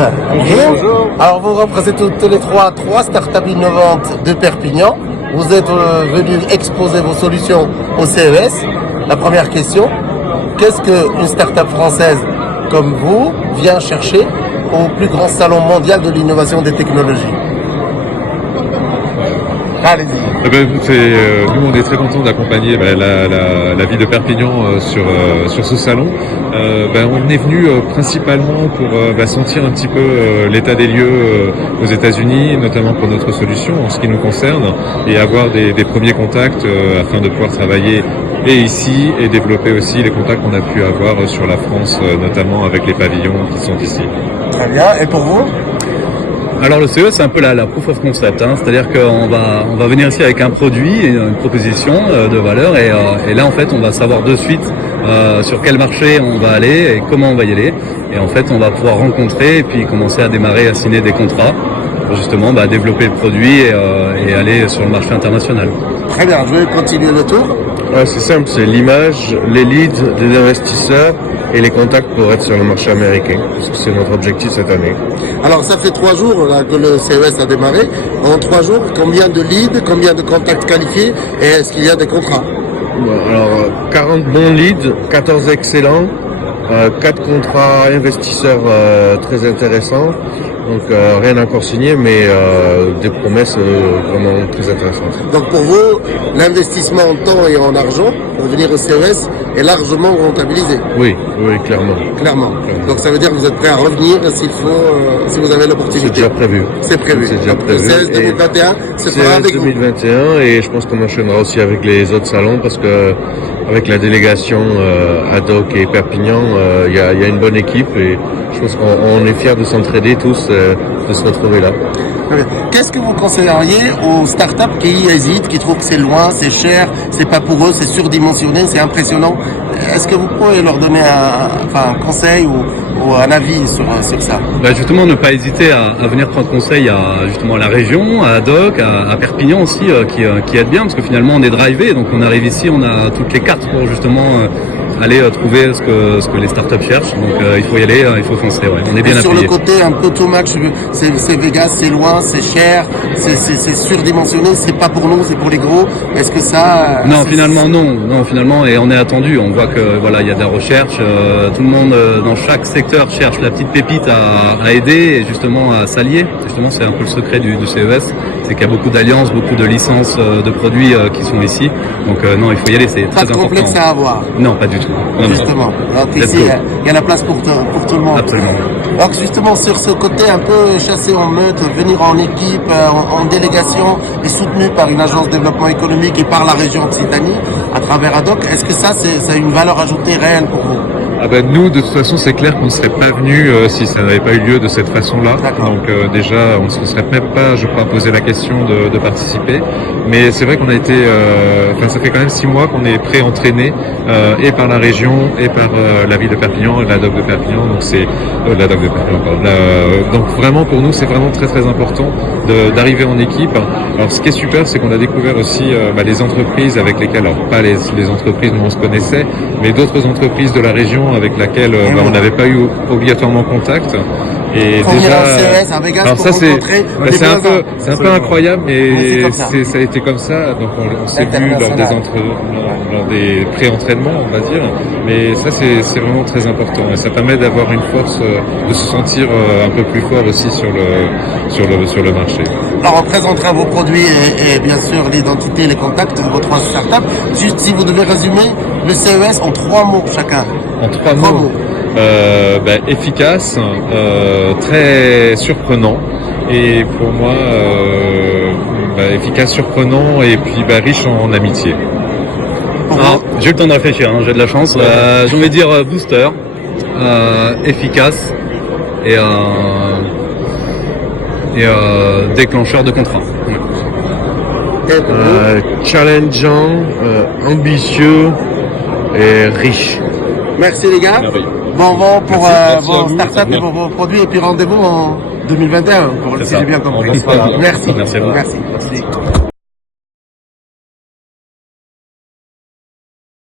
Bonjour. Alors vous représentez tous les trois startups innovantes de Perpignan. Vous êtes venus exposer vos solutions au CES. La première question, qu'est-ce qu'une startup française comme vous vient chercher au plus grand salon mondial de l'innovation des technologies? Allez-y. Nous, on est très contents d'accompagner la ville de Perpignan sur ce salon. On est venu principalement pour sentir un petit peu l'état des lieux aux États-Unis, notamment pour notre solution en ce qui nous concerne, et avoir des premiers contacts afin de pouvoir travailler et ici et développer aussi les contacts qu'on a pu avoir sur la France, notamment avec les pavillons qui sont ici. Très bien. Et pour vous? Alors le CE, c'est un peu la proof of concept, c'est-à-dire qu'on va venir ici avec un produit, une proposition de valeur, et là en fait on va savoir de suite sur quel marché on va aller et comment on va y aller, et en fait on va pouvoir rencontrer et puis commencer à démarrer à signer des contrats pour justement développer le produit et aller sur le marché international. Très bien, je vais continuer le tour. Ouais, c'est simple, c'est l'image, les leads des investisseurs et les contacts pour être sur le marché américain. C'est notre objectif cette année. Alors ça fait 3 jours là, que le CES a démarré. En 3 jours, combien de leads, combien de contacts qualifiés et est-ce qu'il y a des contrats? Alors 40 bons leads, 14 excellents, 4 contrats investisseurs très intéressants. Donc rien encore signé, mais des promesses vraiment très intéressantes. Donc pour vous, l'investissement en temps et en argent pour venir au CES est largement rentabilisé? Oui, clairement. Clairement. Donc ça veut dire que vous êtes prêt à revenir s'il faut, si vous avez l'opportunité? C'est déjà prévu. C'est prévu. C'est déjà prévu. Le CES 2021, ce sera avec vous. 2021 et je pense qu'on enchaînera aussi avec les autres salons parce que avec la délégation Haddock et Perpignan, il y a une bonne équipe et je pense qu'on est fiers de s'entraider tous, de se retrouver là. Qu'est-ce que vous conseilleriez aux startups qui hésitent, qui trouvent que c'est loin, c'est cher, c'est pas pour eux, c'est surdimensionné, c'est impressionnant? Est-ce que vous pouvez leur donner un conseil ou un avis sur ça? Justement, ne pas hésiter à venir prendre conseil à la région, à Haddock, à Perpignan aussi, qui aide bien, parce que finalement on est drivé, donc on arrive ici, on a toutes les cartes pour justement aller trouver ce que les startups cherchent. Donc il faut y aller, il faut foncer. Ouais. On est bien appuyé. Sur le côté un peu too much, c'est Vegas, c'est loin, c'est cher, c'est surdimensionné, c'est pas pour nous, c'est pour les gros. Est-ce que ça? Non, finalement, et on est attendu. On voit que il y a de la recherche. Tout le monde dans chaque secteur cherche la petite pépite à aider et justement à s'allier. Justement, c'est un peu le secret du CES, c'est qu'il y a beaucoup d'alliances, beaucoup de licences de produits qui sont ici. Donc non, il faut y aller, c'est très important. Pas de complexe à avoir? Non, pas du tout. Non, justement. Donc ici, il y a la place pour tout le monde. Absolument. Donc justement, sur ce côté un peu chassé en meute, venir en équipe, en délégation et soutenu par une agence de développement économique et par la région Occitanie à travers Haddock, est-ce que ça a une valeur ajoutée réelle pour vous? Nous, de toute façon, c'est clair qu'on ne serait pas venu si ça n'avait pas eu lieu de cette façon-là. Donc déjà, on ne se serait même pas, je crois, posé la question de participer. Mais c'est vrai qu'on a été, ça fait quand même 6 mois qu'on est pré-entraîné et par la région et par la ville de Perpignan, l'Haddock de Perpignan. Donc c'est l'Haddock de Perpignan. Donc vraiment pour nous, c'est vraiment très très important d'arriver en équipe. Alors ce qui est super, c'est qu'on a découvert aussi les entreprises avec lesquelles, alors pas les entreprises où on se connaissait, mais d'autres entreprises de la région avec laquelle on n'avait pas eu obligatoirement contact. Et déjà, alors ça c'est un peu incroyable, mais ça a été comme ça. Donc on s'est vu lors des pré-entraînements, on va dire. Mais ça c'est vraiment très important et ça permet d'avoir une force, de se sentir un peu plus fort aussi sur le marché. Alors on présentera vos produits et bien sûr l'identité, les contacts de vos 3 startups. Juste si vous devez résumer le CES en 3 mots chacun. En 3 mots. Efficace, très surprenant et pour moi efficace, surprenant et puis riche en amitié. J'ai eu le temps de réfléchir, j'ai de la chance. J'ai envie de dire booster, efficace et déclencheur de contrat. Challengeant, ambitieux et riche. Merci les gars. Bon vent pour vos startups et vos produits et puis rendez-vous en 2021 pour si j'ai bien compris. Merci. Merci à vous. Merci.